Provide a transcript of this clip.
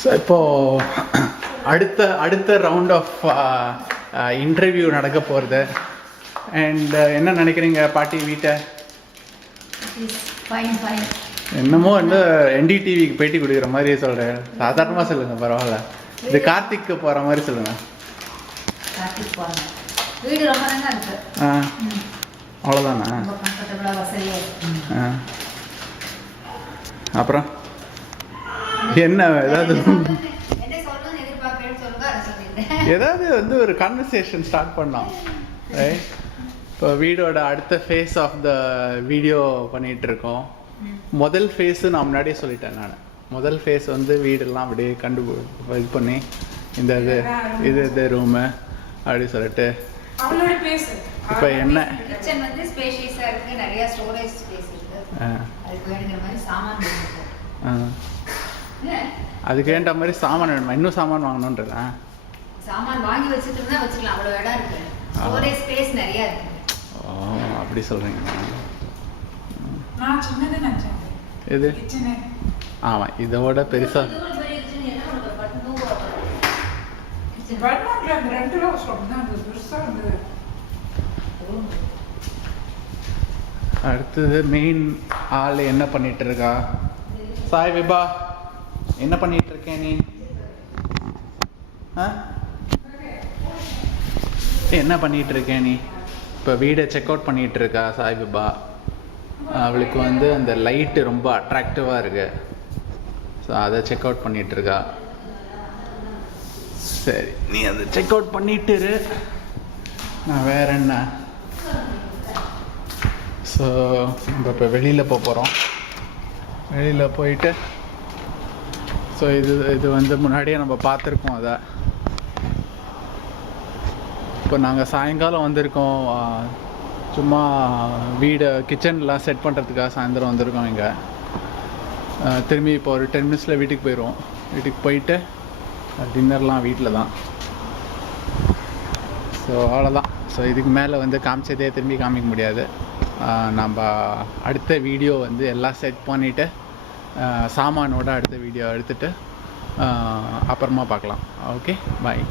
So இப்போது அடுத்த round of interview நடக்க போகிறது. அண்ட் என்ன நினைக்கிறீங்க பாட்டி வீட்டை? என்னமோ வந்து என்டிடிவிக்கு பேட்டி கொடுக்குற மாதிரி சொல்கிறேன். சாதாரணமாக சொல்லுங்கள், பரவாயில்ல. இது கார்த்திக்கு போகிற மாதிரி சொல்லுங்கள். அவ்வளோதானா? அப்புறம் என்ன ஏதாவது வந்து ஒரு கான்வர்சேஷன் ஸ்டார்ட் பண்ணோம். இப்போ வீடோட அடுத்த ஃபேஸ் ஆஃப் த வீடியோ பண்ணிகிட்டு இருக்கோம். முதல் ஃபேஸு நான் முன்னாடியே சொல்லிட்டேன். நான் முதல் ஃபேஸ் வந்து வீடெல்லாம் அப்படியே இது பண்ணி இந்த இது ரூமு அப்படி சொல்லிட்டு இப்போ என்ன அதுக்கு ஏற்ற மாதிரி சாமான் வேணுமா? இன்னும் சாமான் வாங்கணுன்றதா? சாமான் வாங்கி வச்சிட்டு தான் வச்சுக்கலாம், அவ்வளோ இடம் இருக்கு. ஸ்டோரேஜ் ஸ்பேஸ் நிறைய இருக்கு. ஓ, அப்படி சொல்றீங்க. நான் சின்னது நினைச்சேன். இது கிச்சனே. ஆமா, இதோட பெருசா அடுத்தது மெயின் ஆள் என்ன பண்ணிட்டு இருக்கா? சாய் விபா, என்ன பண்ணிட்டு இருக்கே நீ? என்ன பண்ணிட்டு இருக்கே நீ? இப்போ வீடை செக் அவுட் பண்ணிட்டு இருக்கா சாய் விபா. அவளுக்கு வந்து அந்த லைட்டு ரொம்ப அட்ராக்டிவாக இருக்கு. ஸோ அதை செக் அவுட் பண்ணிட்டு இருக்கா. சரி, நீ அதை செக் அவுட் பண்ணிட்டு இரு. நான் வேற என்ன? ஸோ நம்ம இப்போ வெளியில் போகிறோம். வெளியில் போயிட்டு ஸோ இது வந்து முன்னாடியே நம்ம பார்த்துருக்கோம். அதை இப்போ நாங்கள் சாயங்காலம் வந்திருக்கோம். சும்மா வீடை கிச்சன்லாம் செட் பண்ணுறதுக்காக சாயந்தரம் வந்திருக்கோம் இங்கே. திரும்பி இப்போ ஒரு 10 மினிட்ஸில் வீட்டுக்கு போயிடுவோம். வீட்டுக்கு போயிட்டு டின்னர்லாம் வீட்டில் தான். ஸோ அவ்வளோதான். ஸோ இதுக்கு மேலே வந்து காமிச்சதே திரும்பி காமிக்க முடியாது. நம்ம அடுத்த வீடியோ வந்து எல்லாம் செட் பண்ணிவிட்டு சாமானோட அடுத்த வீடியோ எடுத்துகிட்டு அப்புறமா பார்க்கலாம். ஓகே, பாய்.